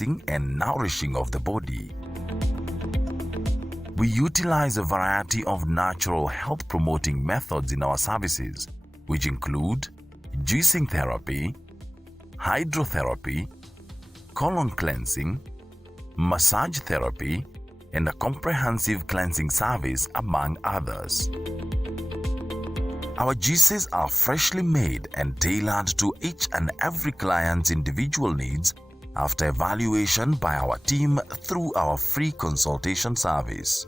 and nourishing of the body. We utilize a variety of natural health-promoting methods in our services, which include juicing therapy, hydrotherapy, colon cleansing, massage therapy, and a comprehensive cleansing service, among others. Our juices are freshly made and tailored to each and every client's individual needs after evaluation by our team through our free consultation service.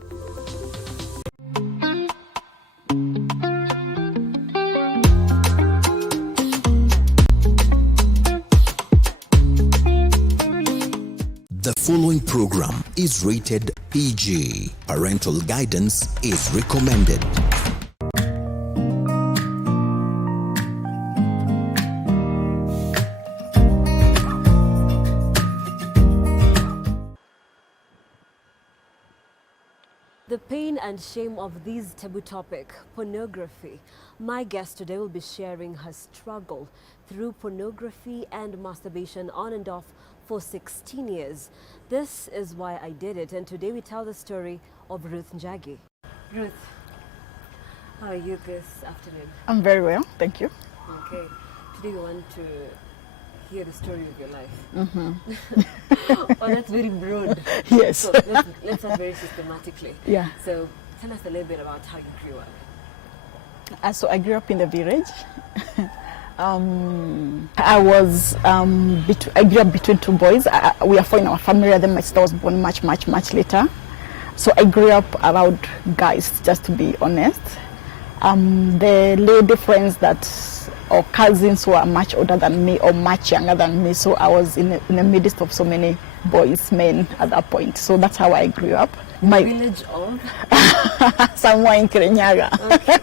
The following program is rated PG. Parental guidance is recommended. The pain and shame of this taboo topic, pornography. My guest today will be sharing her struggle through pornography and masturbation on and off for 16 years. This is Why I Did It, and today we tell the story of Ruth Njagi. Ruth, how are you this afternoon? I'm very well, thank you. Okay, today we want to hear the story of your life. Mm-hmm. Oh, that's very broad. Yes. So let's start very systematically. Yeah. So tell us a little bit about how you grew up. So I grew up in the village. I grew up between two boys. We are four in our family, and then my sister was born much later. So I grew up around guys, just to be honest. The lady friends or cousins who are much older than me or much younger than me, so I was in the midst of so many boys, men at that point. So that's how I grew up. My village of? Somewhere in Kirinyaga. Okay.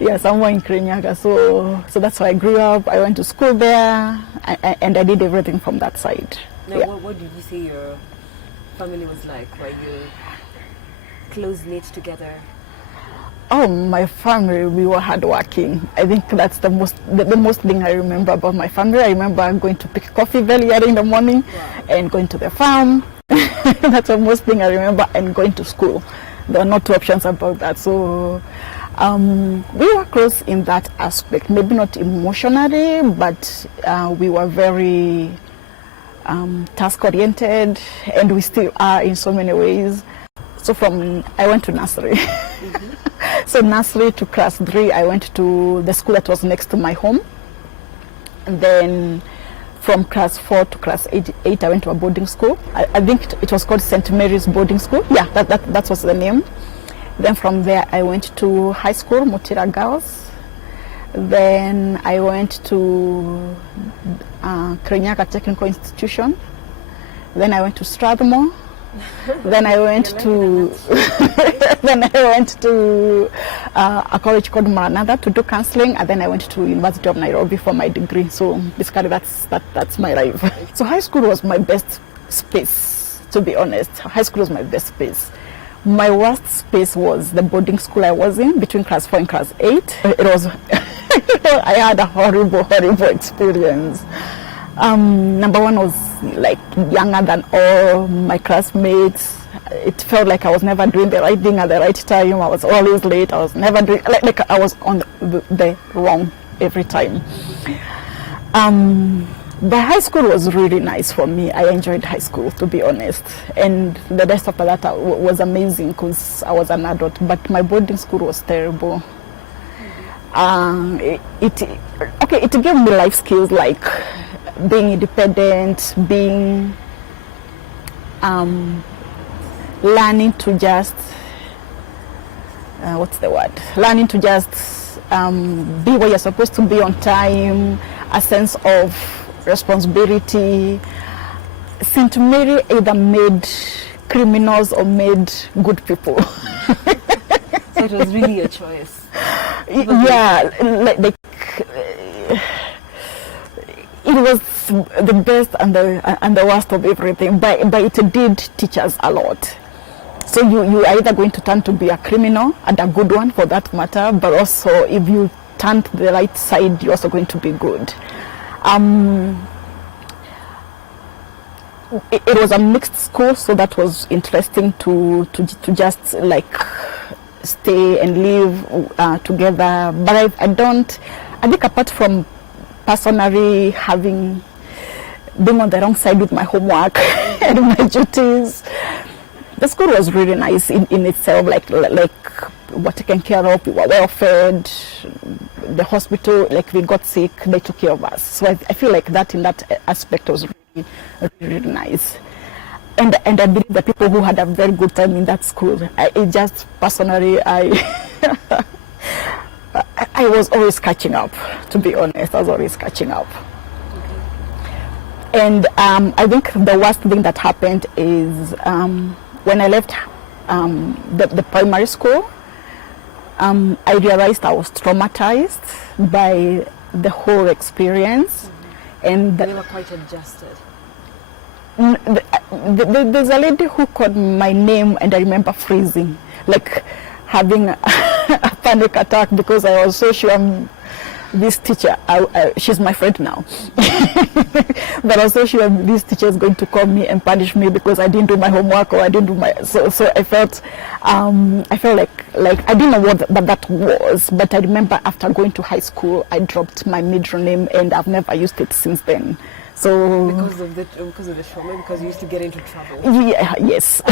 Yeah, somewhere in Kirinyaga. So that's how I grew up. I went to school there, and I did everything from that side. Now, yeah. What did you say your family was like? Were you close-knit together? Oh, my family, we were hardworking. I think that's the most thing I remember about my family. I remember going to pick coffee very early in the morning. Wow. And going to the farm. That's the most thing I remember, and going to school. There are no two options about that. So we were close in that aspect. Maybe not emotionally, but we were very task-oriented, and we still are in so many ways. So I went to nursery. Mm-hmm. So nursery to class 3, I went to the school that was next to my home. And then from class 4 to class 8, I went to a boarding school. I think it was called St. Mary's Boarding School. Yeah, that was the name. Then from there, I went to high school, Mutira Girls. Then I went to Kirinyaga Technical Institution. Then I went to Strathmore. Then I went to a college called Maranatha to do counseling, and then I went to University of Nairobi for my degree. So basically that's my life. So high school was my best space, to be honest. High school was my best space. My worst space was the boarding school I was in between class 4 and class 8. It was I had a horrible experience. Number one was like younger than all my classmates. It felt like I was never doing the right thing at the right time. I was always late. I was never doing, like I was on the wrong every time. But high school was really nice for me. I enjoyed high school, to be honest. And the rest of that was amazing because I was an adult. But my boarding school was terrible. It gave me life skills like being independent, being learning to just learning to just be where you're supposed to be on time, a sense of responsibility. St. Mary either made criminals or made good people. So it was really a choice. Yeah, it was the best and the worst of everything, but it did teach us a lot. So you are either going to turn to be a criminal, and a good one for that matter, but also if you turn to the right side, you're also going to be good. it was a mixed school, so that was interesting to just like stay and live together. But I think apart from personally being on the wrong side with my homework and my duties, the school was really nice in itself. Like we were taken care of, we were well fed. The hospital, like we got sick, they took care of us. So I feel like that in that aspect was really, really nice. And I believe the people who had a very good time in that school, it just personally, I was always catching up, to be honest. I was always catching up. And I think the worst thing that happened is when I left the primary school, I realized I was traumatized by the whole experience. And you were quite adjusted. There's a lady who called my name, and I remember freezing, like having a panic attack, because I was so sure this teacher, she's my friend now, but I was so sure this teacher is going to call me and punish me because I didn't do my homework, or I didn't do my, so I felt like I didn't know what that was, but I remember after going to high school, I dropped my middle name, and I've never used it since then. So because of the trauma, because you used to get into trouble. Yeah, yes.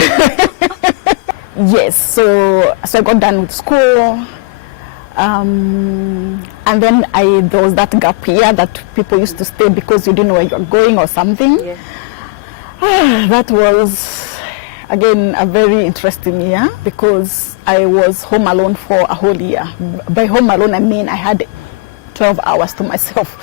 Yes. So I got done with school. And then there was that gap year that people used to stay because you didn't know where you're going or something. Yeah. That was, again, a very interesting year because I was home alone for a whole year. By home alone, I mean I had 12 hours to myself.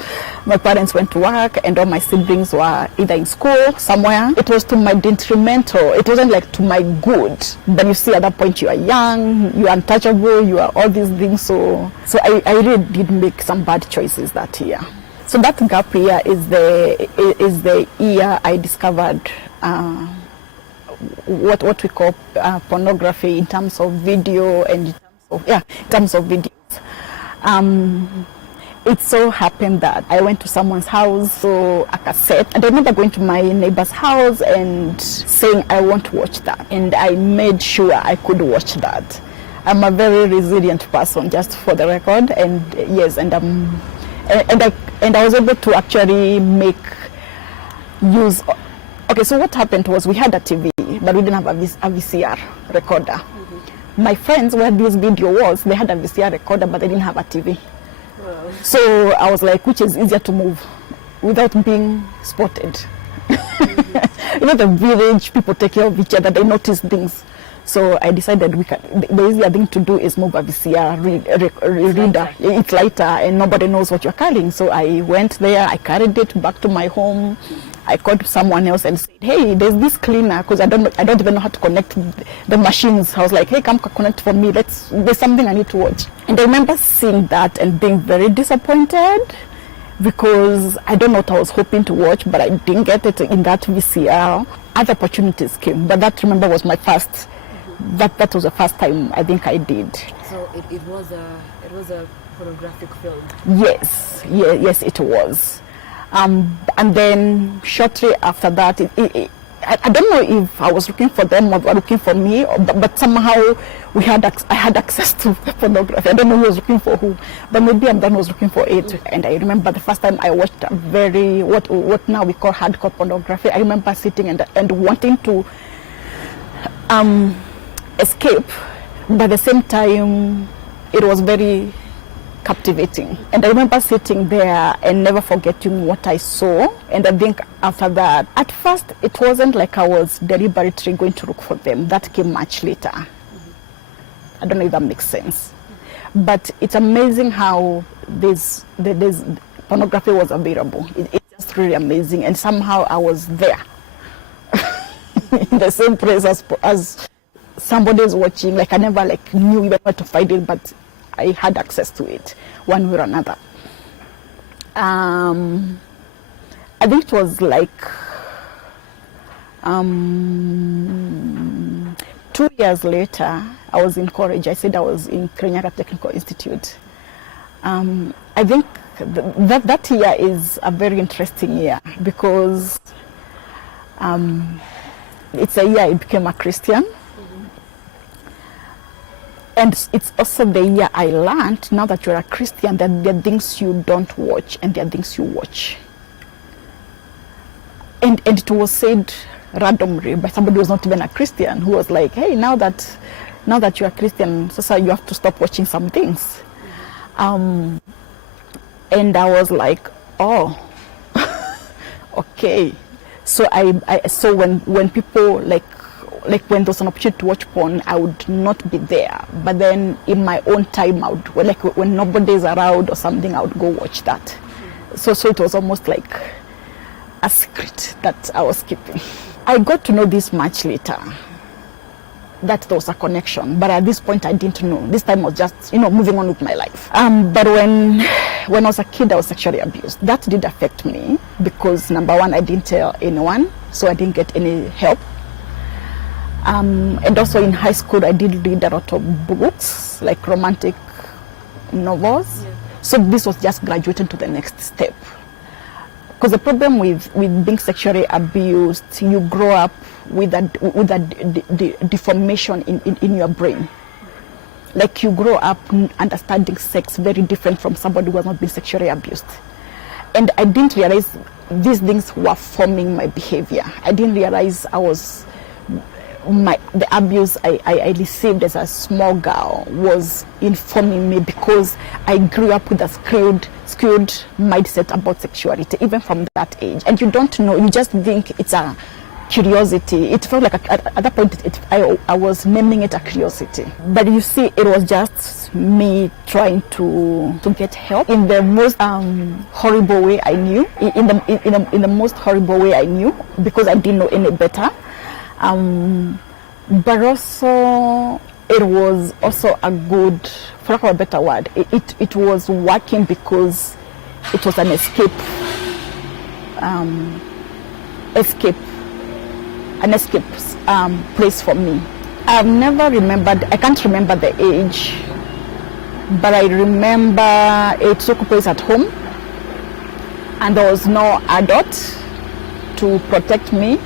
My parents went to work and all my siblings were either in school somewhere. It was to my detrimental. It wasn't like to my good. But you see, at that point you are young, you are untouchable, you are all these things. So I really did make some bad choices that year. So that gap year is the year I discovered what we call pornography in terms of video and in terms of videos. It so happened that I went to someone's house, so a cassette, and I remember going to my neighbor's house and saying I want to watch that, and I made sure I could watch that. I'm a very resilient person, just for the record, and yes, and I was able to actually use. Okay, so what happened was we had a TV, but we didn't have a VCR recorder. Mm-hmm. My friends, where this video was, they had a VCR recorder, but they didn't have a TV. So I was like, which is easier to move without being spotted? Mm-hmm. You know, the village, people take care of each other, they notice things. So I decided the easier thing to do is move a VCR reader. It's lighter and nobody knows what you're carrying. So I went there, I carried it back to my home. I called someone else and said, hey, there's this cleaner, because I don't even know how to connect the machines. I was like, hey, come connect for me. There's something I need to watch. And I remember seeing that and being very disappointed because I don't know what I was hoping to watch, but I didn't get it in that VCR. Other opportunities came, but that, remember, was my first. Mm-hmm. That was the first time I think I did. So it was a pornographic film. Yes, yes, it was. And then shortly after that, I don't know if I was looking for them or they were looking for me, but somehow I had access to pornography. I don't know who was looking for who, but maybe I'm the one who was looking for it. And I remember the first time I watched what now we call hardcore pornography. I remember sitting and wanting to escape, but at the same time, it was very captivating. And I remember sitting there and never forgetting what I saw. And I think after that, at first it wasn't like I was deliberately going to look for them. That came much later. Mm-hmm. I don't know if that makes sense. Mm-hmm. But it's amazing how this pornography was available. It's just really amazing. And somehow I was there in the same place as somebody is watching. Like I never knew even where to find it, but I had access to it one way or another. I think it was like 2 years later, I was in college. I said I was in Kirinyaga Technical Institute. I think that year is a very interesting year because It's a year I became a Christian. And it's also the year I learned, now that you're a Christian, that there are things you don't watch and there are things you watch. And it was said randomly by somebody who was not even a Christian, who was like, hey, now that you're a Christian, so you have to stop watching some things. And I was like, oh, okay. So so when people like when there's an opportunity to watch porn, I would not be there. But then in my own time, I would, when nobody's around or something, I would go watch that. So it was almost like a secret that I was keeping. I got to know this much later, that there was a connection. But at this point, I didn't know. This time I was just, moving on with my life. But when I was a kid, I was sexually abused. That did affect me because, number one, I didn't tell anyone, so I didn't get any help. And also in high school, I did read a lot of books, like romantic novels. Yeah. So this was just graduating to the next step. Because the problem with being sexually abused, you grow up with a deformation in your brain. Like you grow up understanding sex very different from somebody who has not been sexually abused. And I didn't realize these things were forming my behavior. I didn't realize the abuse I received as a small girl was informing me, because I grew up with a skewed mindset about sexuality, even from that age. And you don't know, you just think it's a curiosity. It felt like at that point I was naming it a curiosity. But you see, it was just me trying to get help in the most horrible way I knew, in the most horrible way I knew, because I didn't know any better. But also it was also a good, for lack of a better word, it was working because it was an escape place for me. I've never remembered, I can't remember the age, but I remember it took place at home and there was no adult to protect me.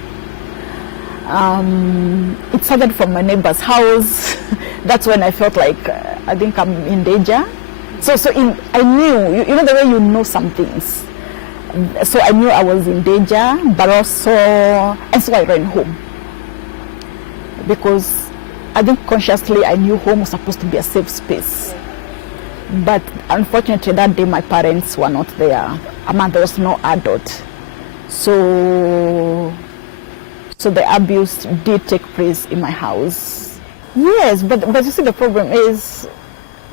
It started from my neighbor's house. That's when I felt like I think I'm in danger. I knew, the way you know some things. So I knew I was in danger, but also, and so I ran home. Because I think consciously I knew home was supposed to be a safe space. But unfortunately that day my parents were not there. There was no adult. So the abuse did take place in my house. Yes, but you see, the problem is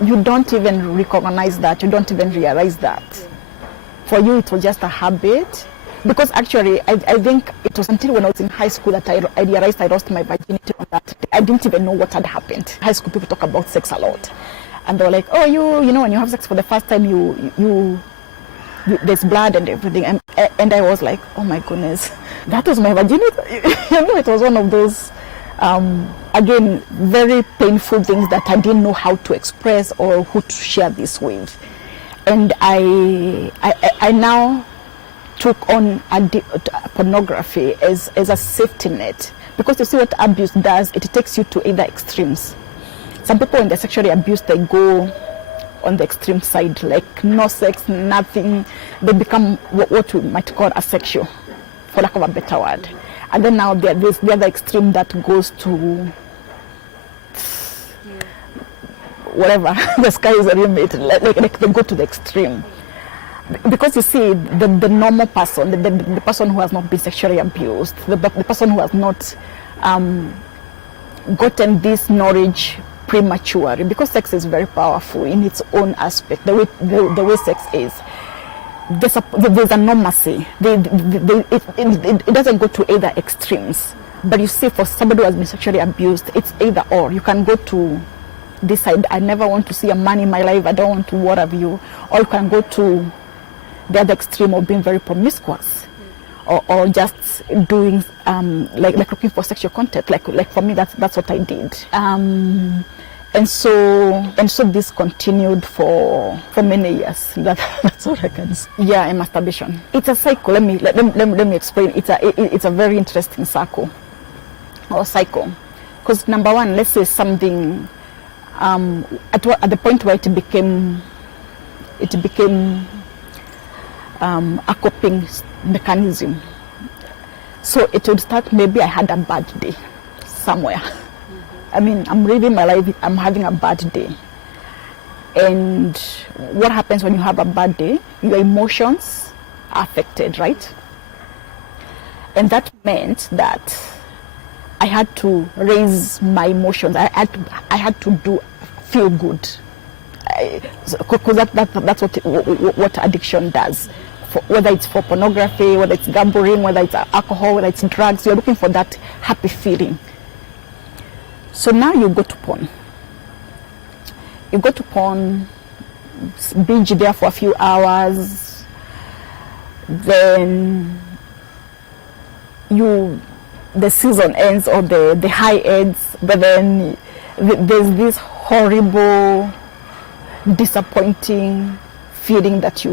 you don't even recognize that, you don't even realize that. For you, it was just a habit. Because actually, I think it was until when I was in high school that I realized I lost my virginity on that day. I didn't even know what had happened. High school people talk about sex a lot. And they were like, oh, you know, when you have sex for the first time, you there's blood and everything. And I was like, oh my goodness, that was my virginity. It was one of those, again, very painful things that I didn't know how to express or who to share this with. And I now took on pornography as a safety net, because you see what abuse does, it takes you to either extremes. Some people, when they're sexually abused, they go on the extreme side, like no sex, nothing. They become what we might call asexual, for lack of a better word. And then now there's the other extreme that goes to whatever, the sky is the limit, like they go to the extreme. Because you see, the normal person, the person who has not been sexually abused, the person who has not gotten this knowledge prematurely, because sex is very powerful in its own aspect, the way sex is. There's a normacy. It doesn't go to either extremes. But you see, for somebody who has been sexually abused, it's either or. You can go to this side, I never want to see a man in my life, I don't want to whatever you, or you can go to the other extreme of being very promiscuous, or just doing like looking for sexual content. Like for me, that's what I did. And And so this continued for many years. That's all I can say. Yeah, and masturbation. It's a cycle. Let me explain. It's a very interesting cycle. Because number one, let's say something at the point where it became a coping mechanism. So it would start, maybe I had a bad day somewhere. I mean, I'm living my life, I'm having a bad day. And what happens when you have a bad day? Your emotions are affected, right? And that meant that I had to raise my emotions. I had to feel good. Because that's what addiction does. Whether it's for pornography, whether it's gambling, whether it's alcohol, whether it's drugs, you're looking for that happy feeling. So now you go to porn. You go to porn, binge there for a few hours, then the season ends or the high ends, but then there's this horrible, disappointing feeling that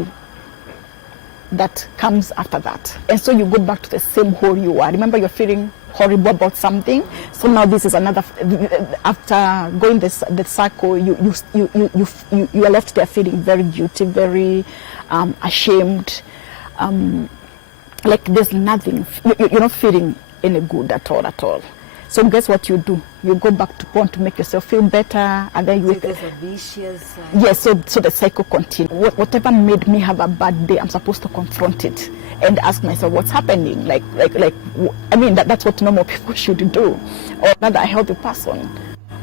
comes after that. And so you go back to the same hole you are. Remember, you're feeling horrible about something. So now this is another, after going the cycle, you are left there feeling very guilty, very ashamed, like there's nothing, you're not feeling any good at all. So guess what you do? You go back to porn to make yourself feel better, and then you. So there's a vicious. Yes, so the cycle continues. Whatever made me have a bad day, I'm supposed to confront it and ask myself what's happening. Like I mean, that's what normal people should do, or rather a healthy person.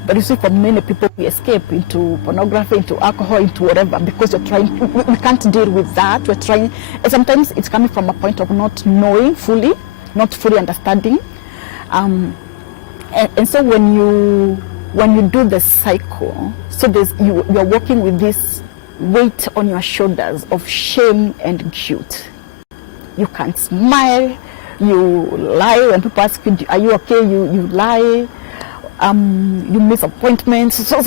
But you see, for many people, we escape into pornography, into alcohol, into whatever, because we're trying. We can't deal with that. We're trying, and sometimes it's coming from a point of not knowing fully, not fully understanding. And so when you do the cycle, so you're working with this weight on your shoulders of shame and guilt. You can't smile, you lie when people ask you, are you okay? You lie, you miss appointments. So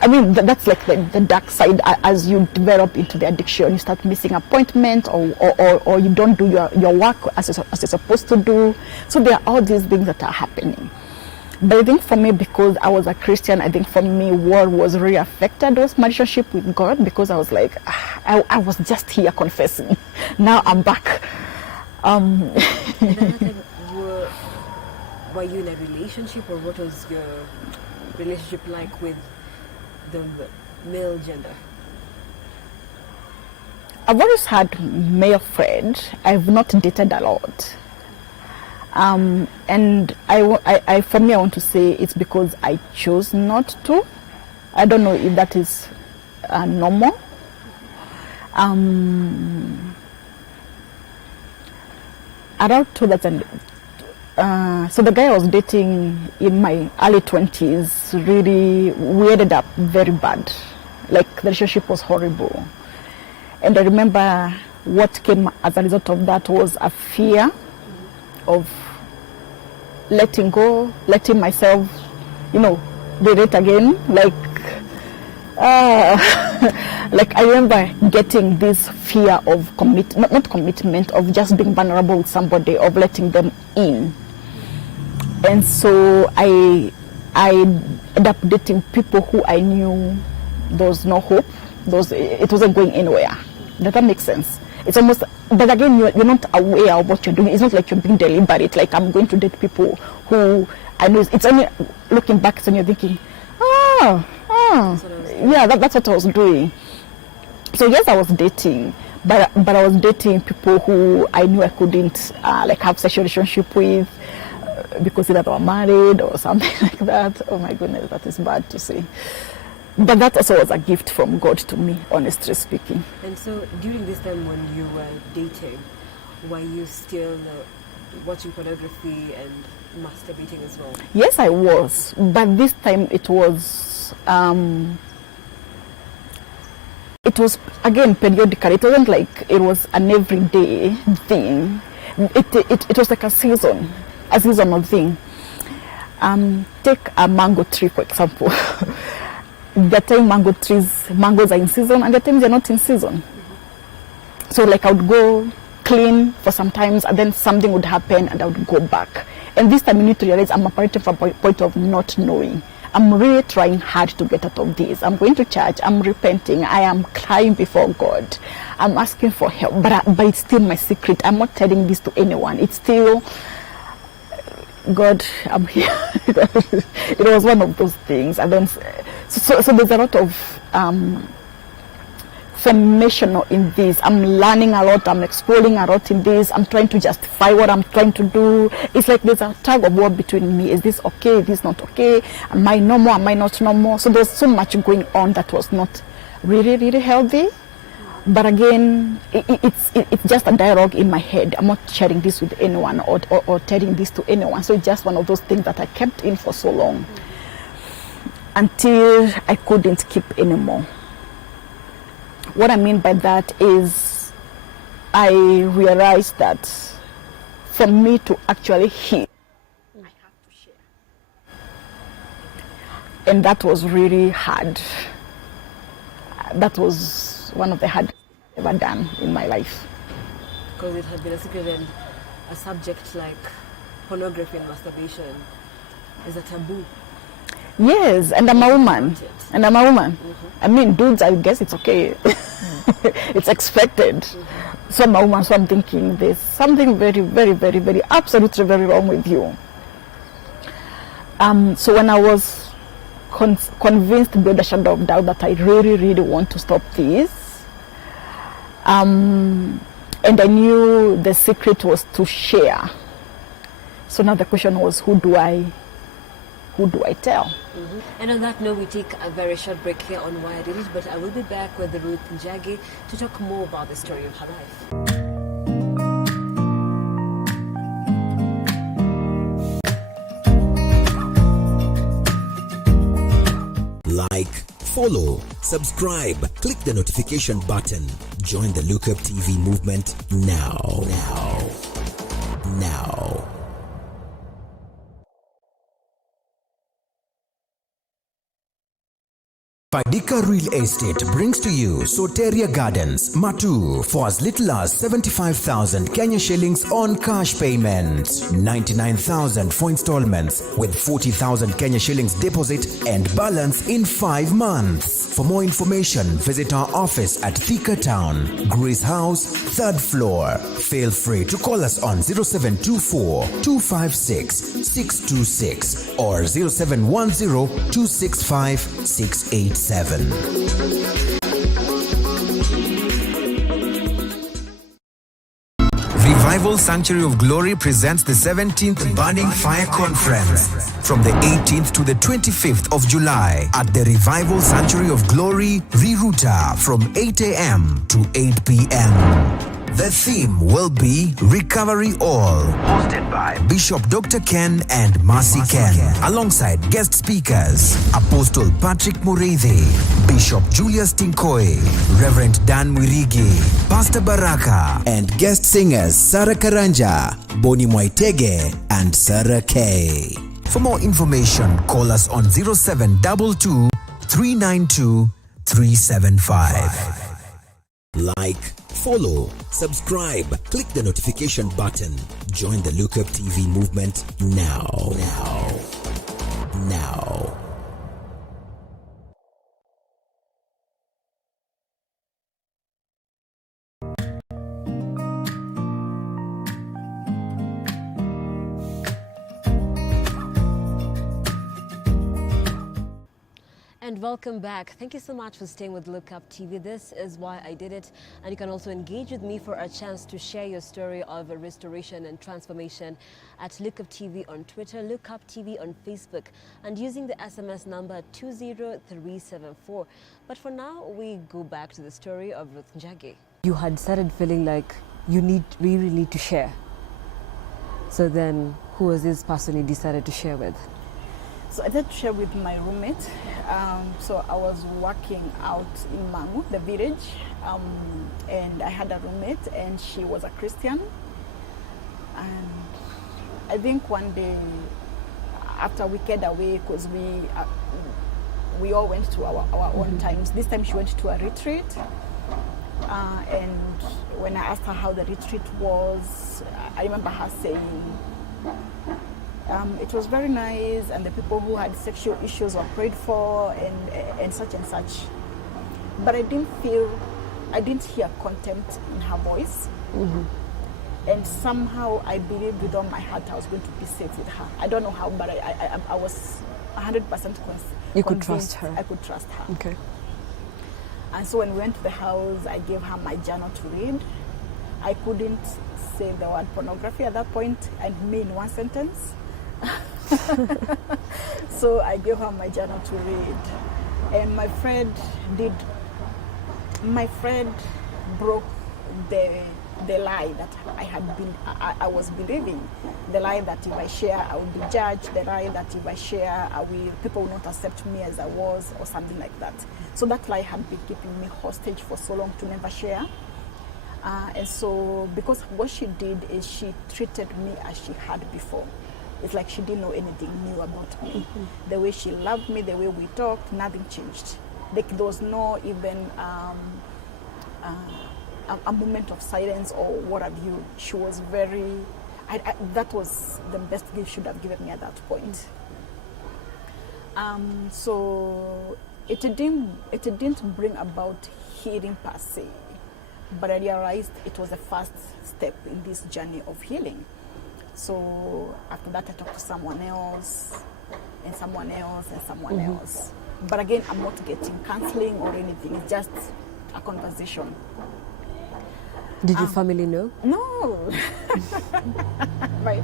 I mean, that's like the dark side. As you develop into the addiction, you start missing appointments, or you don't do your work as you're supposed to do. So there are all these things that are happening. But I think for me, because I was a Christian, I think for me, what was really affected was my relationship with God, because I was like, I was just here confessing. Now I'm back. Were you in a relationship, or what was your relationship like with the male gender? I've always had male friends. I've not dated a lot. And for me, I want to say it's because I chose not to. I don't know if that is normal. Around 2000, so the guy I was dating in my early 20s, really, we ended up very bad. Like, the relationship was horrible. And I remember what came as a result of that was a fear of letting go, letting myself, date again. Like I remember getting this fear of not commitment, of just being vulnerable with somebody, of letting them in. And so I ended up dating people who I knew there was no hope, it wasn't going anywhere. Does that make sense? It's almost, but again, you're not aware of what you're doing. It's not like you're being deliberate. Like, I'm going to date people who I know. It's only looking back, and you're thinking, yeah, that's what I was doing. So yes, I was dating, but I was dating people who I knew I couldn't have sexual relationship with, because either they were married or something like that. Oh my goodness, that is bad to say. But that also was a gift from God to me, honestly speaking. And so during this time when you were dating, were you still watching pornography and masturbating as well? Yes, I was. But this time it was again periodical. It wasn't like it was an everyday thing. It was like a seasonal thing. Take a mango tree, for example. The time mangoes are in season, and the times they're not in season. So like I would go clean for some times, and then something would happen and I would go back. And this time you need to realize I'm operating from a point of not knowing. I'm really trying hard to get out of this. I'm going to church, I'm repenting, I am crying before God. I'm asking for help, but it's still my secret. I'm not telling this to anyone. It's still, God, I'm here. It was one of those things. And then, so there's a lot of formation in this. I'm learning a lot, I'm exploring a lot in this. I'm trying to justify what I'm trying to do. It's like there's a tug of war between me. Is this okay? Is this not okay? Am I normal? Am I not normal? So there's so much going on that was not really healthy. But again, it's just a dialogue in my head. I'm not sharing this with anyone or telling this to anyone. So it's just one of those things that I kept in for so long until I couldn't keep anymore. What I mean by that is I realized that for me to actually heal, I have to share. And that was really hard. That was one of the hardest I've ever done in my life. Because it had been a secret, and a subject like pornography and masturbation is a taboo. Yes, and I'm a woman. And I'm a woman. Mm-hmm. I mean, dudes, I guess it's okay. It's expected. Mm-hmm. So I'm a woman, so I'm thinking there's something very, absolutely very wrong with you. So when I was convinced beyond a shadow of doubt that I really want to stop this, and I knew the secret was to share. So now the question was, who do I tell? Mm-hmm. And on that note, we take a very short break here on Whyididit, but I will be back with Ruth Njagi to talk more about the story of her life. Like, follow, subscribe, click the notification button. Join the Look Up TV movement now. Padika Real Estate brings to you Soteria Gardens, Matu, for as little as 75,000 Kenya shillings on cash payment, 99,000 for installments with 40,000 Kenya shillings deposit and balance in 5 months. For more information, visit our office at Thika Town, Grace House, 3rd floor. Feel free to call us on 0724 256 626 or 0710 265 687. Revival Sanctuary of Glory presents the 17th Burning Fire Conference from the 18th to the 25th of July at the Revival Sanctuary of Glory, Riruta, from 8 a.m. to 8 p.m. The theme will be Recovery All, hosted by Bishop Dr. Ken and Mercy Ken, alongside guest speakers Apostle Patrick Mureithi, Bishop Julius Tinkoe, Reverend Dan Mwirigi, Pastor Baraka, and guest singers Sarah Karanja, Boni Mwaitege, and Sarah K. For more information, call us on 0722 392 375. Like, follow, subscribe, click the notification button. Join the Look Up TV movement now. And welcome back. Thank you so much for staying with Look Up TV. This is Whyididit, and you can also engage with me for a chance to share your story of a restoration and transformation at Look Up TV on Twitter, Look Up TV on Facebook, and using the SMS number 20374. But for now, we go back to the story of Ruth Njagi. You had started feeling like you really need to share. So then, who was this person you decided to share with? So I tried to share with my roommate. So I was working out in Mangu, the village, and I had a roommate, and she was a Christian. And I think one day after we get away, because we all went to our own times. This time she went to a retreat. And when I asked her how the retreat was, I remember her saying, it was very nice, and the people who had sexual issues were prayed for, and such and such. But I didn't hear contempt in her voice. And somehow I believed with all my heart I was going to be safe with her. I don't know how, but I was 100% convinced. You could trust her? I could trust her. Okay. And so when we went to the house, I gave her my journal to read. I couldn't say the word pornography at that point, and me in one sentence. So I gave her my journal to read. And my friend broke the lie that I was believing. The lie that if I share, I would be judged. The lie that if I share, people will not accept me as I was, or something like that. So that lie had been keeping me hostage for so long to never share. And so, because what she did is she treated me as she had before. It's like she didn't know anything new about me. The way she loved me, the way we talked, nothing changed. Like there was no even a moment of silence or what have you. She was very, that was the best gift she should have given me at that point. So it didn't bring about healing per se, but I realized it was the first step in this journey of healing. So after that I talked to someone else, and someone else, and someone else. But again, I'm not getting counseling or anything, it's just a conversation. Did your family know? No. Right.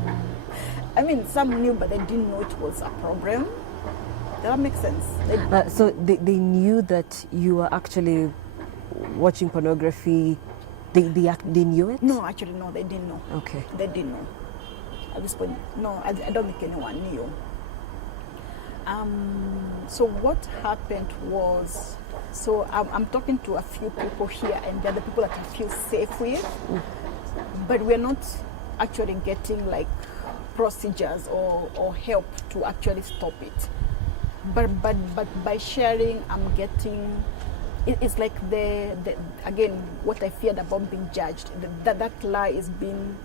I mean, some knew, but they didn't know it was a problem. Does that make sense? So they knew that you were actually watching pornography. They knew it? No, actually, no, they didn't know. Okay. They didn't know. At this point, no, I don't think anyone knew. So what happened was, so I'm talking to a few people here, and they're the people that I feel safe with, but we're not actually getting like procedures or help to actually stop it. But by sharing, I'm getting, it's like again, what I feared about being judged, that lie is being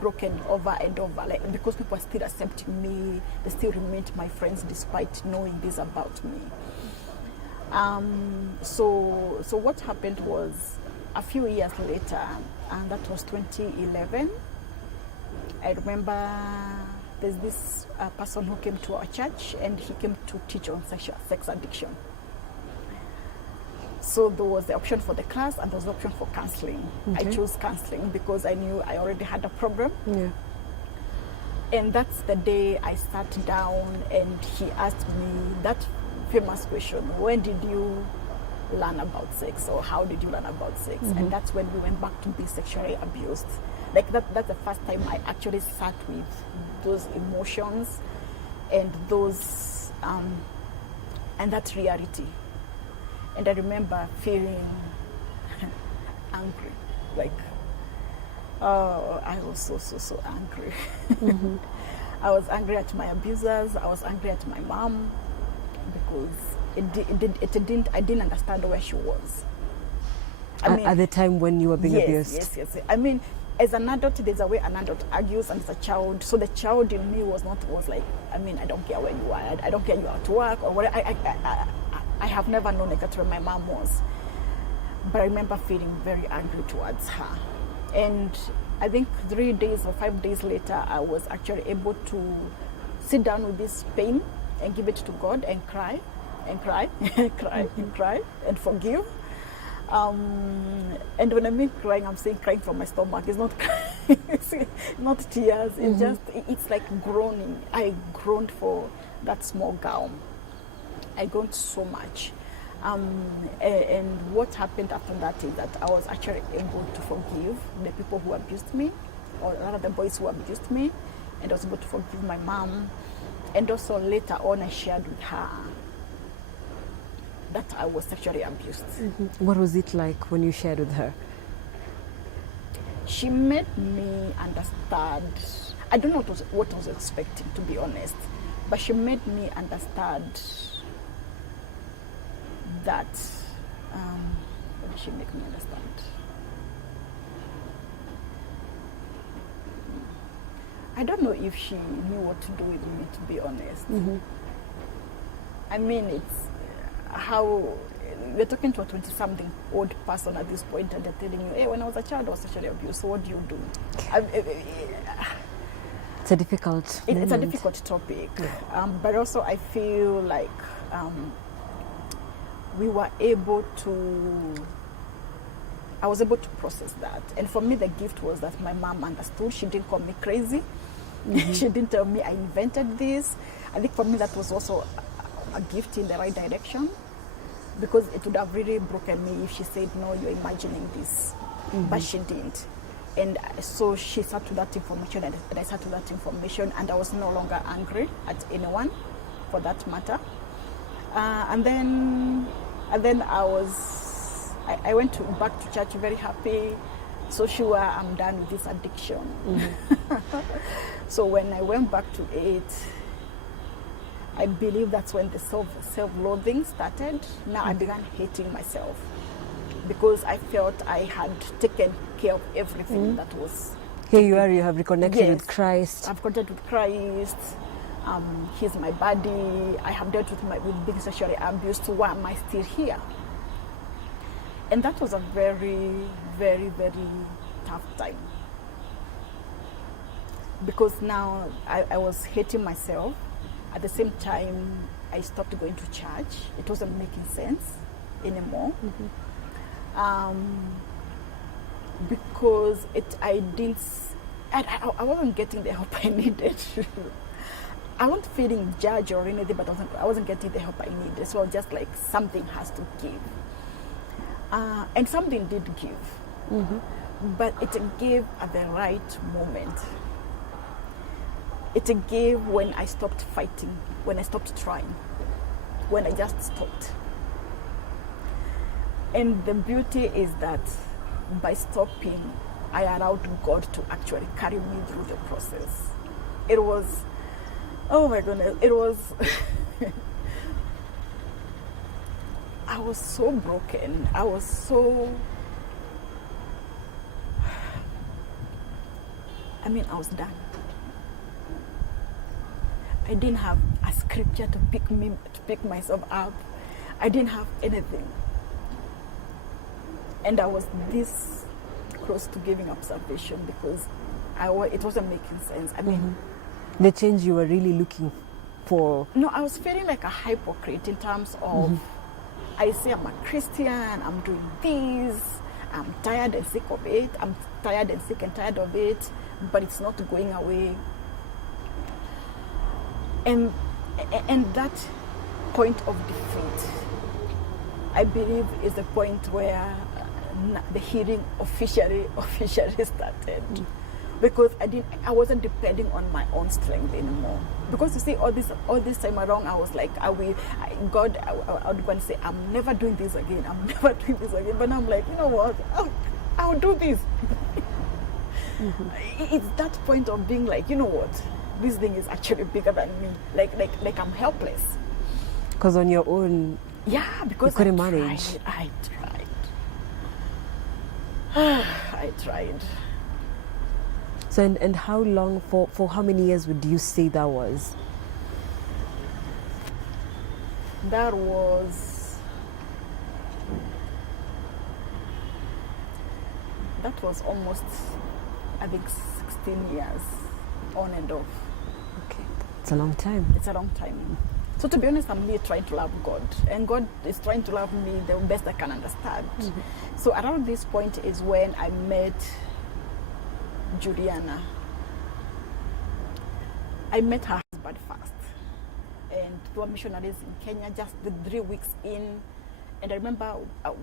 broken over and over, like, because people are still accepting me, they still remain my friends despite knowing this about me. So what happened was, a few years later, and that was 2011, I remember there's this person who came to our church, and he came to teach on sex addiction. So there was the option for the class, and there was the option for counseling. Okay. I chose counseling because I knew I already had a problem. Yeah. And that's the day I sat down, and he asked me that famous question: when did you learn about sex, or how did you learn about sex? And that's when we went back to being sexually abused. Like that's the first time I actually sat with those emotions and those and that reality. And I remember feeling angry, like, oh, I was so angry. I was angry at my abusers. I was angry at my mom, because I didn't understand where she was. I mean, at the time when you were being abused? Yes. I mean, as an adult, there's a way an adult argues, and as a child, so the child in me was like, I mean, I don't care where you are, I don't care you are at work or what. I have never known exactly where my mom was, but I remember feeling very angry towards her. And I think 3 days or 5 days later, I was actually able to sit down with this pain and give it to God and cry and cry and cry and cry and forgive. And when I mean crying, I'm saying crying from my stomach. It's not it's not tears. It's just, it's like groaning. I groaned for that small girl. I groaned so much. And what happened after that is that I was actually able to forgive the people who abused me, or rather the boys who abused me, and I was able to forgive my mom. And also later on, I shared with her that I was sexually abused. What was it like when you shared with her? She made me understand. I don't know what I was expecting, to be honest, But she made me understand that, what did she make me understand? I don't know if she knew what to do with me, to be honest. I mean, it's how you're talking to a 20-something old person at this point, and they're telling you, hey, when I was a child, I was sexually abused, so what do you do? It's a difficult It's a moment. difficult topic. But also I feel like I was able to process that. And for me, the gift was that my mom understood. She didn't call me crazy. She didn't tell me I invented this. I think for me, that was also a gift in the right direction, because it would have really broken me if she said, no, you're imagining this. But she didn't. And so she sat to that information, and I sat to that information, and I was no longer angry at anyone, for that matter. And then I went back to church very happy, so sure I'm done with this addiction. So when I went back to it, I believe that's when the self-loathing started. Now I began hating myself, because I felt I had taken care of everything that was. Here you are, you have reconnected Yes. with Christ. I've connected with Christ. He's my body. I have dealt with being sexually abused. So why am I still here? And that was a very, very, very tough time, because now I was hating myself. At the same time, I stopped going to church. It wasn't making sense anymore. Because I wasn't getting the help I needed. I wasn't feeling judged or anything, but I wasn't getting the help I needed. So I was just like, something has to give. And something did give. But it gave at the right moment. It gave when I stopped fighting, when I stopped trying, when I just stopped. And the beauty is that by stopping, I allowed God to actually carry me through the process. It was, oh my goodness, it was, I was so broken. I was done. I didn't have a scripture to pick myself up. I didn't have anything. And I was this close to giving up salvation, because it wasn't making sense. I mean, The change you were really looking for. no, I was feeling like a hypocrite in terms of, I say I'm a Christian, I'm doing this, I'm tired and sick of it, I'm tired and sick and tired of it, but it's not going away. And that point of defeat, I believe, is the point where the healing officially started. Because I wasn't depending on my own strength anymore. Because you see, all this time around, I was like, I would go and say, I'm never doing this again. I'm never doing this again. But now I'm like, you know what? I'll do this. It's that point of being like, you know what? This thing is actually bigger than me. Like I'm helpless. Because on your own, yeah, because you couldn't manage. I tried. I tried. So and how long, for how many years would you say that was? That was almost, I think, 16 years on and off. Okay, it's a long time. It's a long time. So to be honest, I'm really trying to love God, and God is trying to love me the best I can understand. So around this point is when I met Juliana. I met her husband first, and we were missionaries in Kenya, just the 3 weeks in. And I remember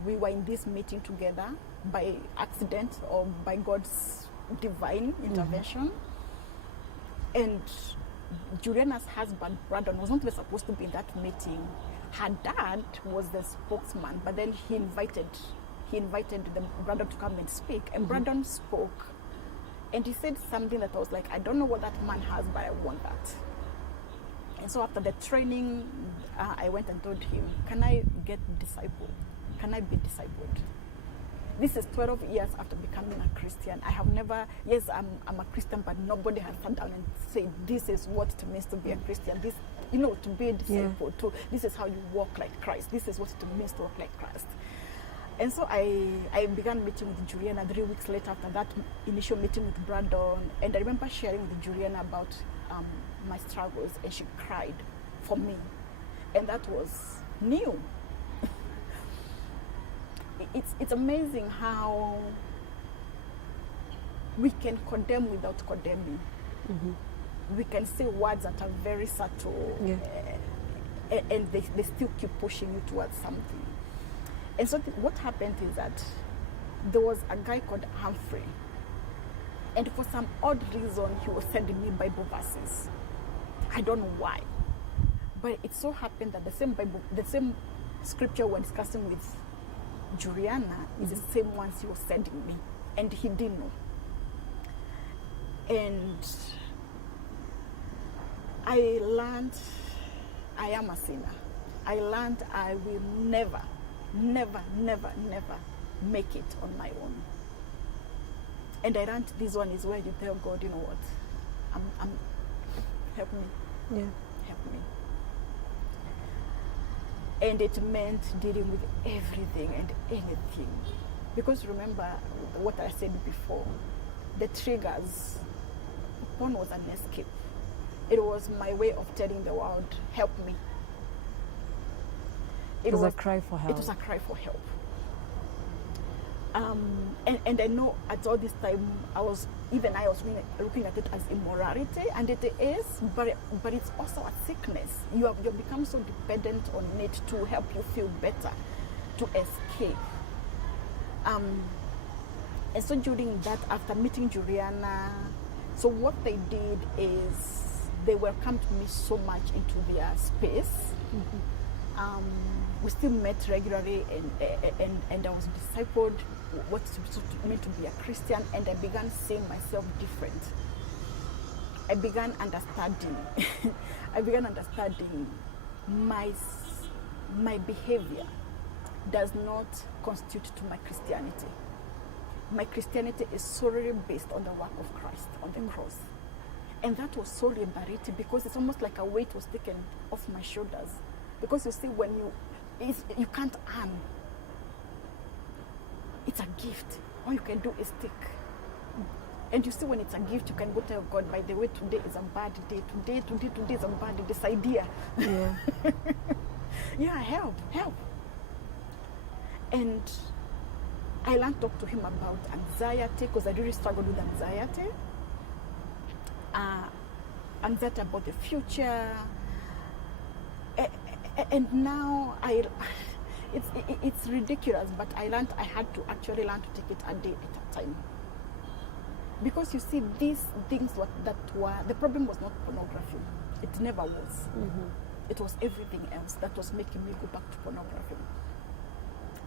we were in this meeting together by accident or by God's divine intervention. And Juliana's husband, Brandon, was not even supposed to be in that meeting. Her dad was the spokesman, but then he invited Brandon to come and speak. And Brandon spoke, and he said something that I was like, I don't know what that man has, but I want that. And so after the training, I went and told him, can I get discipled? Can I be discipled? This is 12 years after becoming a Christian. I have never, yes, I'm a Christian, but nobody has sat down and said, this is what it means to be a Christian. This, you know, to be a disciple, this is how you walk like Christ. This is what it means to walk like Christ. And so I began meeting with Juliana 3 weeks later after that initial meeting with Brandon. And I remember sharing with Juliana about my struggles, and she cried for me. And that was new. It's amazing how we can condemn without condemning. We can say words that are very subtle, and they still keep pushing you towards something. And so what happened is that there was a guy called Humphrey, and for some odd reason he was sending me Bible verses. I don't know why, but it so happened that the same scripture we're discussing with Juliana is the same ones he was sending me, and he didn't know. And I learned I am a sinner. I learned I will never make it on my own. And I learned this one is where you tell God, you know what, I'm help me. Help me. And it meant dealing with everything and anything. Because remember what I said before, the triggers, porn was an escape. It was my way of telling the world, help me. It was a cry for help. It was a cry for help. And I know at all this time, I was looking at it as immorality, and it is, but it's also a sickness. You become so dependent on it to help you feel better, to escape. And so during that, after meeting Juliana, so what they did is they welcomed me so much into their space. We still met regularly, and I was discipled what it meant to be a Christian, and I began seeing myself different. I began understanding. My behavior does not constitute to my Christianity. My Christianity is solely based on the work of Christ on the cross. And that was so liberating, because it's almost like a weight was taken off my shoulders. Because you see, when you can't earn. It's a gift. All you can do is take. And you see, when it's a gift, you can go tell God, by the way, today is a bad day. Today is a bad day. This idea. Help. And I learned to talk to him about anxiety, because I really struggled with anxiety. Anxiety about the future. And now it's ridiculous, but I had to actually learn to take it a day at a time. Because you see, these things the problem was not pornography. It never was. It was everything else that was making me go back to pornography.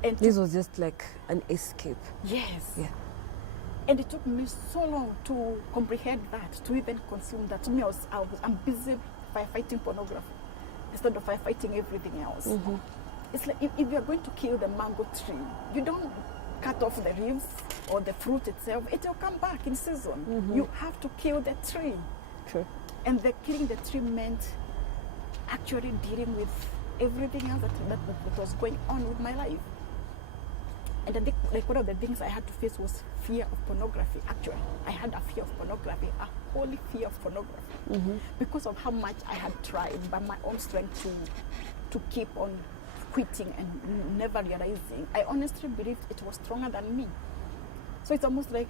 And this was just like an escape. Yes. Yeah. And it took me so long to comprehend that, to even consume that. To me, I'm busy fighting pornography instead of fighting everything else. It's like if you're going to kill the mango tree, you don't cut off the leaves or the fruit itself. It will come back in season. You have to kill the tree. True. And killing the tree meant actually dealing with everything else that was going on with my life. And I think one of the things I had to face was fear of pornography. Actually, I had a fear of pornography, a holy fear of pornography, because of how much I had tried by my own strength to keep on quitting and never realizing. I honestly believed it was stronger than me. So it's almost like,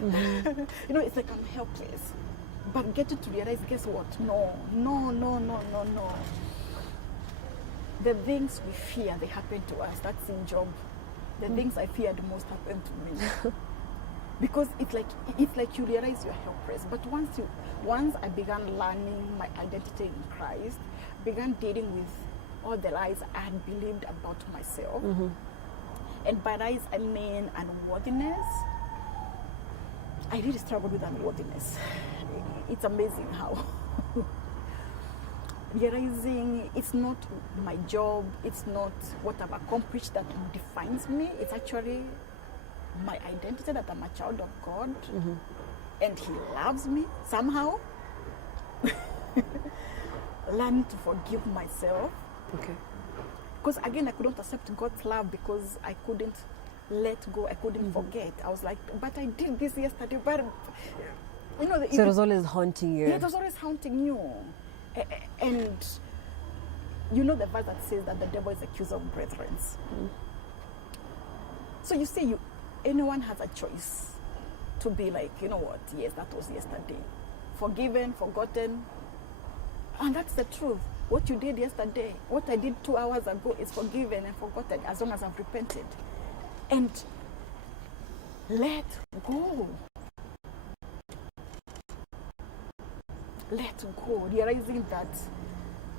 it's like I'm helpless. But getting to realize, guess what? No. The things we fear, they happen to us. That's in Job. The things I feared most happened to me. Because it's like you realize you're helpless. But once I began learning my identity in Christ, began dealing with all the lies I had believed about myself. And by lies I mean unworthiness. I really struggled with unworthiness. It's amazing how. realizing it's not my job, it's not what I've accomplished that defines me. It's actually my identity, that I'm a child of God, and He loves me somehow. Learn to forgive myself. Okay. Because again, I couldn't accept God's love because I couldn't let go, I couldn't forget. I was like, but I did this yesterday, but you know. So it was always haunting you. Yeah, it was always haunting you. And you know the verse that says that the devil is accuser of brethren. So you see, anyone has a choice to be like, you know what, yes, that was yesterday. Forgiven, forgotten. And that's the truth. What you did yesterday, what I did 2 hours ago is forgiven and forgotten as long as I've repented. And let go. Let go. Realizing that,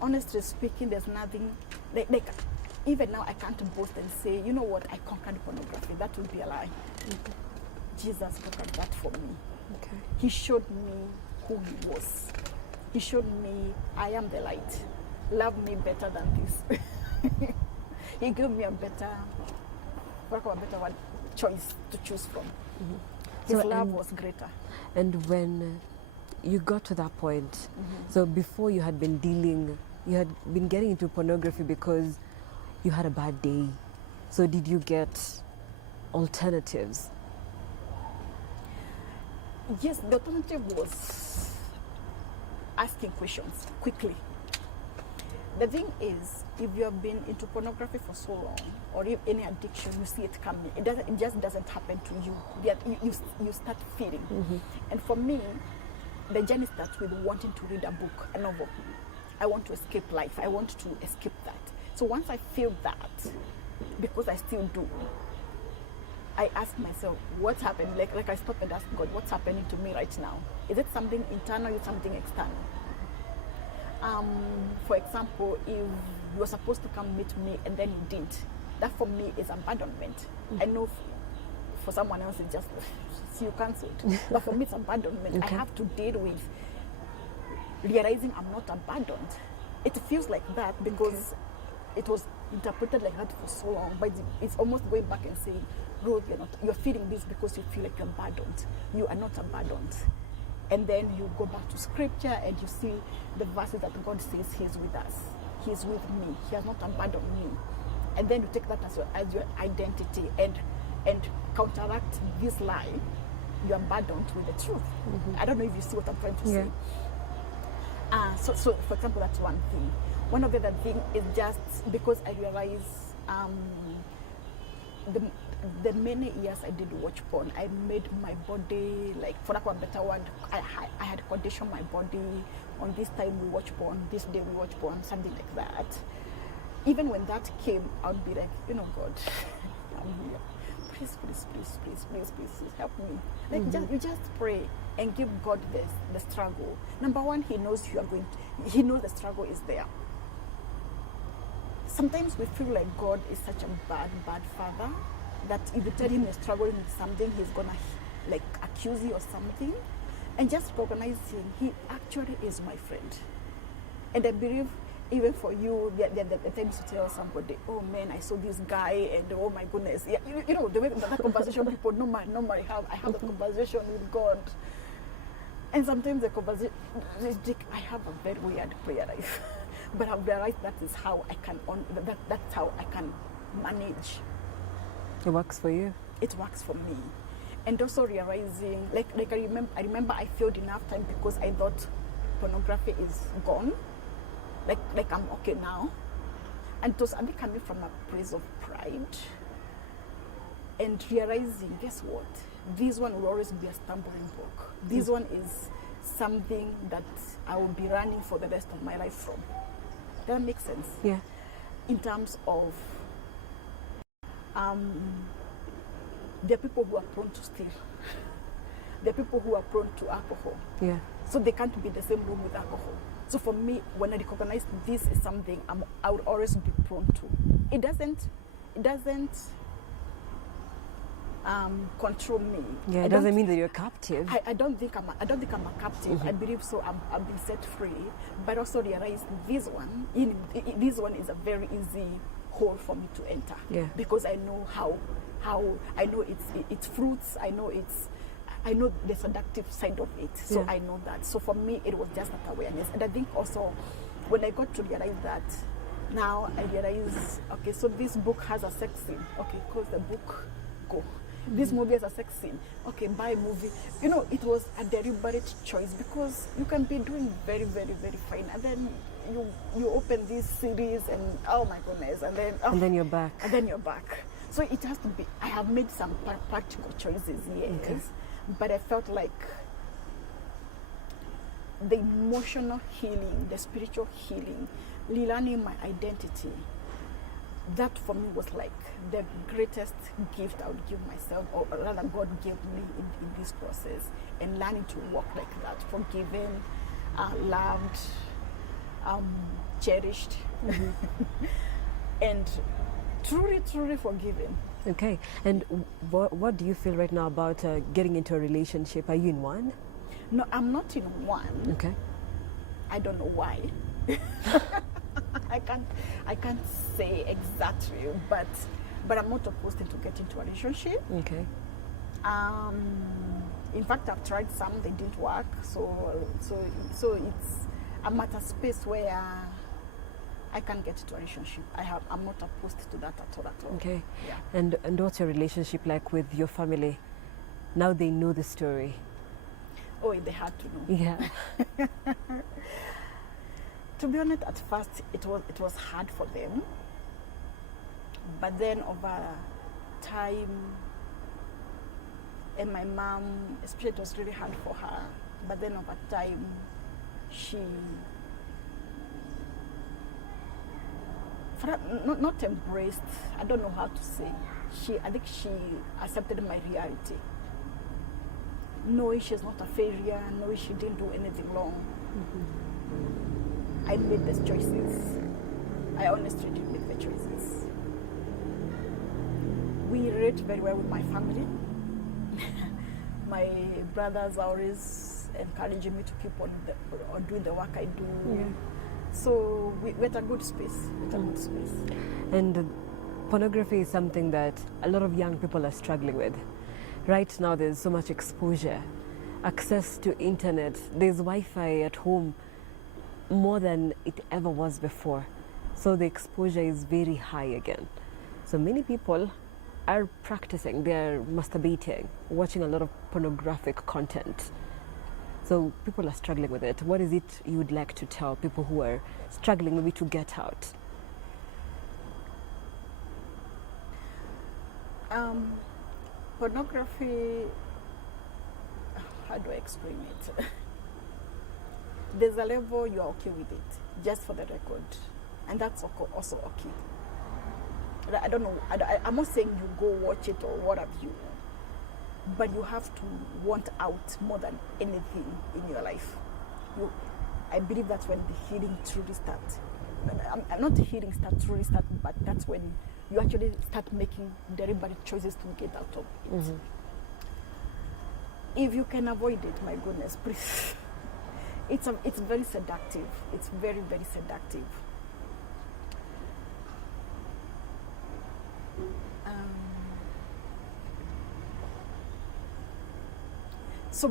honestly speaking, there's nothing, like even now I can't boast and say, you know what, I conquered pornography. That would be a lie. Jesus conquered that for me. Okay. He showed me who He was. He showed me I am the light. Love me better than this. He gave me a better one, choice to choose from. His love was greater. And when you got to that point, so before you had been getting into pornography because you had a bad day. So did you get alternatives? Yes, the alternative was asking questions quickly. The thing is, if you have been into pornography for so long, or if any addiction, you see it coming. It just doesn't happen to you. You start feeling. And for me, the journey starts with wanting to read a book, a novel. I want to escape life. I want to escape that. So once I feel that, because I still do, I ask myself, what's happening? Like I stop and ask God, what's happening to me right now? Is it something internal or something external? For example, if you were supposed to come meet me and then you didn't, that for me is abandonment. I know for someone else it's just, see you cancelled. But for me it's abandonment. Okay. I have to deal with realizing I'm not abandoned. It feels like that because it was interpreted like that for so long, but it's almost going back and saying, Ruth, you're feeling this because you feel like you're abandoned. You are not abandoned. And then you go back to scripture and you see the verses that God says He's with us. He's with me. He has not abandoned me. And then you take that as your identity and counteract this lie. You're abandoned with the truth. I don't know if you see what I'm trying to say. So for example, that's one thing. One of the other things is just because I realize the many years I did watch porn, I made my body, like, for lack of a better word, I had conditioned my body. On this time we watch porn, this day we watch porn, something like that. Even when that came, I would be like, God, I'm here. Please help me. Like, you just pray and give God the struggle. Number one, He knows He knows the struggle is there. Sometimes we feel like God is such a bad father that if you tell Him you're struggling with something, He's gonna like accuse you or something. And just recognizing He actually is my friend. And I believe even for you, the times to tell somebody, oh man, I saw this guy and oh my goodness. Yeah, the way that conversation people normally have, I have a conversation with God. And sometimes the conversation, I have a very weird prayer life. But I've realized that is how I can, that's how I can manage. It works for you? It works for me. And also realizing, like I remember I failed enough time because I thought pornography is gone. Like I'm okay now. And it was coming from a place of pride. And realizing, guess what? This one will always be a stumbling block. This one is something that I will be running for the rest of my life from. Does that make sense? Yeah. In terms of, there are people who are prone to steal. There are people who are prone to alcohol. Yeah. So they can't be in the same room with alcohol. So for me, when I recognize this is something I would always be prone to. It doesn't control me. Yeah, it doesn't mean that you're captive. I don't think I'm a captive. I believe so. I've been set free, but also realize this one is a very easy hole for me to enter. Yeah. Because I know how I know its fruits. I know the seductive side of it. So Yeah. I know that. So for me, it was just that awareness, and I think also when I got to realize that. Now I realize, okay, so this book has a sex scene. Okay, close the book, go. This movie has a sex scene. Okay, buy a movie. You know, it was a deliberate choice because you can be doing very, very, very fine, and then you open this series and oh my goodness, and then you're back. And then you're back. So it has to be. I have made some practical choices, yes, Okay. but I felt like the emotional healing, the spiritual healing, relearning my identity, that for me was like the greatest gift I would give myself, or rather God gave me in this process, and learning to walk like that, forgiven, loved, cherished, and truly, truly forgiven. Okay, and what do you feel right now about getting into a relationship? Are you in one? No, I'm not in one. Okay. I don't know why. I can't say exactly, but I'm not opposed to get into a relationship. Okay. In fact, I've tried some; they didn't work. So I'm at a space where I can get into a relationship. I'm not opposed to that at all. Okay. Yeah. And what's your relationship like with your family? Now they know the story. Oh, they had to know. Yeah. To be honest, at first it was hard for them, but then over time, and my mom, especially, it was really hard for her. But then over time, she not embraced. I don't know how to say. I think she accepted my reality. Knowing she's not a failure, knowing she didn't do anything wrong. I made these choices. I honestly did make the choices. We relate very well with my family. My brothers are always encouraging me to keep on doing the work I do. Yeah. So we're at a good space. And pornography is something that a lot of young people are struggling with. Right now there's so much exposure, access to internet, there's Wi-Fi at home more than it ever was before. So the exposure is very high again. So many people are practicing, they're masturbating, watching a lot of pornographic content. So people are struggling with it. What is it you would like to tell people who are struggling maybe to get out? Pornography, how do I explain it? There's a level you're okay with it, just for the record, and that's also okay. I don't know, I'm not saying you go watch it or what have you, but you have to want out more than anything in your life. I believe that's when the healing truly starts. I'm not the healing truly starts, but that's when you actually start making deliberate choices to get out of it. If you can avoid it, my goodness, please. It's very seductive. It's very, very seductive. So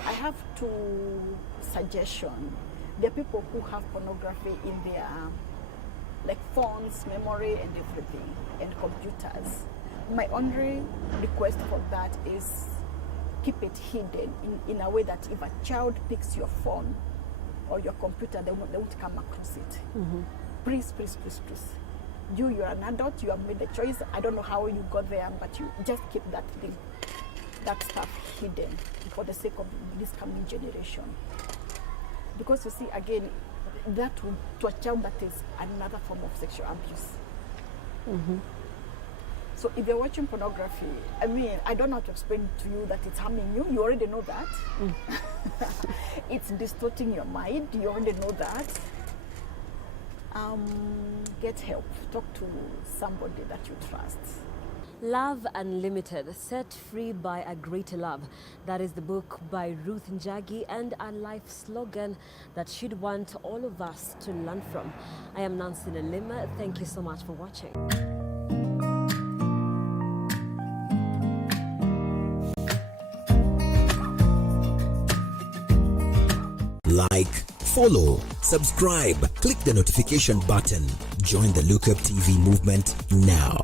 I have two suggestions. There are people who have pornography in their like phones, memory, and everything, and computers. My only request for that is keep it hidden in a way that if a child picks your phone or your computer, they won't come across it. Please, please, please, please. You're an adult, you have made a choice. I don't know how you got there, but you just keep that stuff hidden for the sake of this coming generation. Because you see, again, that to a child, that is another form of sexual abuse. So if you're watching pornography, I mean, I don't know how to explain to you that it's harming you. You already know that. It's distorting your mind. You already know that. Get help. Talk to somebody that you trust. Love Unlimited, Set Free by a Greater Love. That is the book by Ruth Njagi and a life slogan that she'd want all of us to learn from. I am Nancy Nalima. Thank you so much for watching. Like, follow, subscribe, click the notification button. Join the Lookup TV movement now.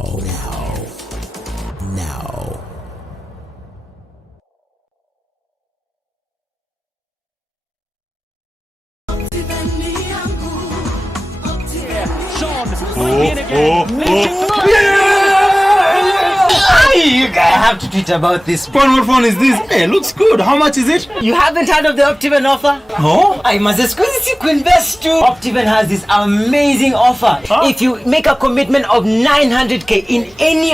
You guys have to tweet about this. What phone is this? Hey, looks good. How much is it? You haven't heard of the Optiven offer? No. I must excuse you, invest too. Optiven has this amazing offer. If you make a commitment of 900k in any